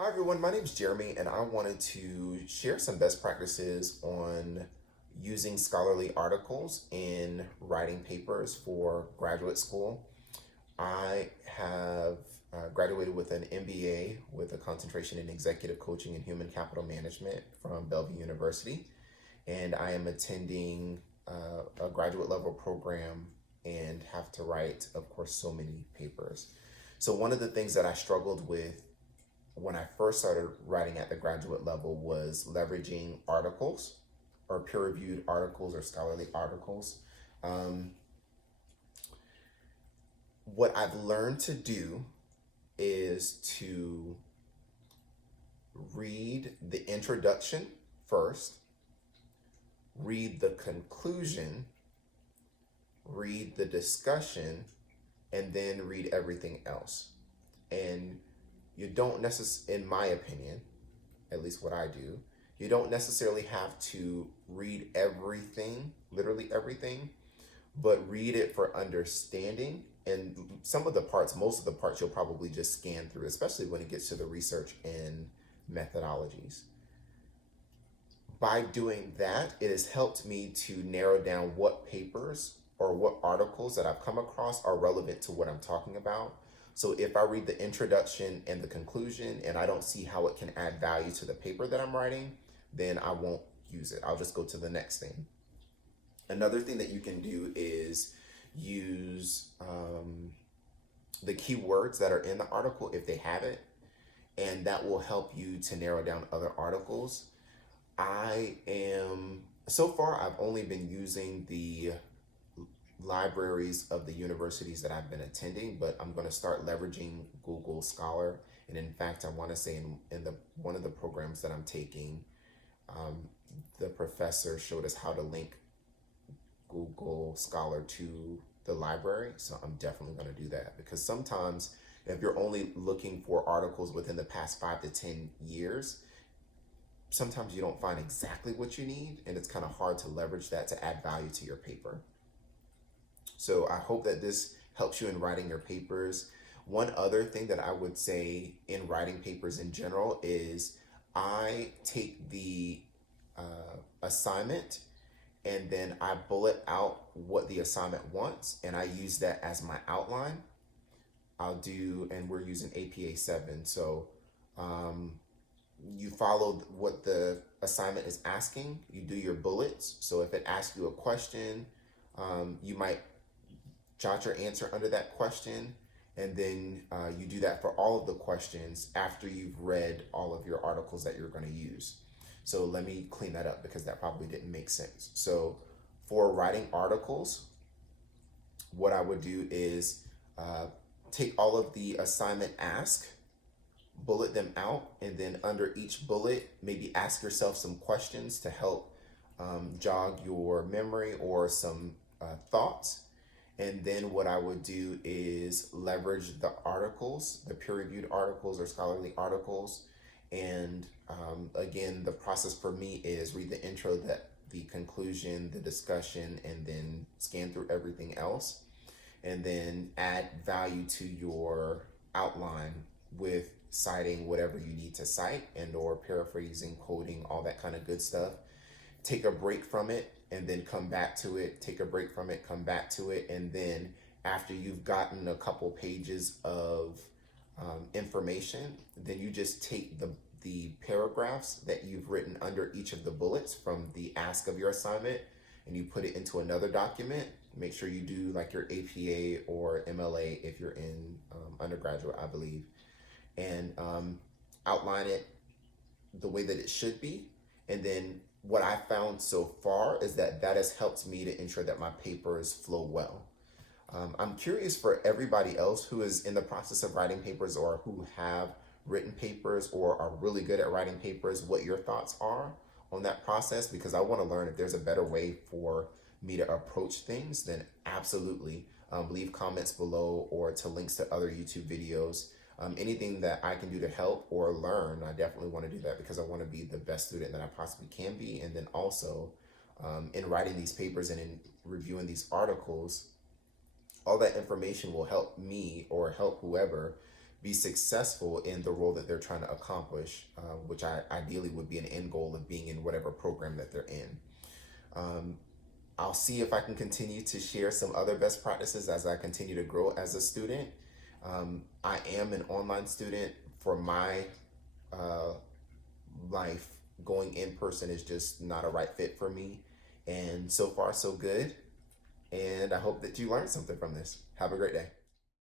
Hi everyone, my name is Jeremy and I wanted to share some best practices on using scholarly articles in writing papers for graduate school. I have graduated with an MBA with a concentration in executive coaching and human capital management from Bellevue University, and I am attending a graduate level program and have to write, of course, so many papers. So one of the things that I struggled with when I first started writing at the graduate level was leveraging articles or peer-reviewed articles or scholarly articles. Um, what I've learned to do is to read the introduction first, read the conclusion, read the discussion, and then read everything else. And you don't necessarily, in my opinion, at least what I do, you don't necessarily have to read everything, literally everything, but read it for understanding. And some of the parts, most of the parts, you'll probably just scan through, especially when it gets to the research and methodologies. By doing that, it has helped me to narrow down what papers or what articles that I've come across are relevant to what I'm talking about. So if I read the introduction and the conclusion and I don't see how it can add value to the paper that I'm writing, then I won't use it. I'll just go to the next thing. Another thing that you can do is use the keywords that are in the article if they have it, and that will help you to narrow down other articles. So far, I've only been using the libraries of the universities that I've been attending, but I'm going to start leveraging Google Scholar. And in fact, I want to say in the one of the programs that I'm taking, the professor showed us how to link Google Scholar to the library. So I'm definitely going to do that, because sometimes if you're only looking for articles within the past 5 to 10 years, sometimes you don't find exactly what you need, and it's kind of hard to leverage that to add value to your paper. So I hope that this helps you in writing your papers. One other thing that I would say in writing papers in general is I take the assignment and then I bullet out what the assignment wants, and I use that as my outline. And we're using APA 7. So you follow what the assignment is asking, you do your bullets. So if it asks you a question, you might jot your answer under that question, and then you do that for all of the questions after you've read all of your articles that you're going to use. So let me clean that up, because that probably didn't make sense. So for writing articles, what I would do is take all of the assignment ask, bullet them out, and then under each bullet, maybe ask yourself some questions to help jog your memory or some thoughts. And then what I would do is leverage the articles, the peer-reviewed articles or scholarly articles. And again, the process for me is read the intro, the conclusion, the discussion, and then scan through everything else. And then add value to your outline with citing whatever you need to cite, and or paraphrasing, quoting, all that kind of good stuff. Take a break from it and then come back to it, take a break from it, come back to it. And then after you've gotten a couple pages of information, then you just take the paragraphs that you've written under each of the bullets from the ask of your assignment, and you put it into another document. Make sure you do like your APA or MLA if you're in undergraduate, I believe, and outline it the way that it should be. And then what I found so far is that has helped me to ensure that my papers flow well. I'm curious for everybody else who is in the process of writing papers, or who have written papers or are really good at writing papers, what your thoughts are on that process, because I want to learn if there's a better way for me to approach things. Then absolutely leave comments below, or to links to other YouTube videos. Anything that I can do to help or learn, I definitely want to do that, because I want to be the best student that I possibly can be. And then also in writing these papers and in reviewing these articles, all that information will help me or help whoever be successful in the role that they're trying to accomplish, which ideally would be an end goal of being in whatever program that they're in. I'll see if I can continue to share some other best practices as I continue to grow as a student. I am an online student. For my life, going in person is just not a right fit for me. And so far, so good. And I hope that you learned something from this. Have a great day.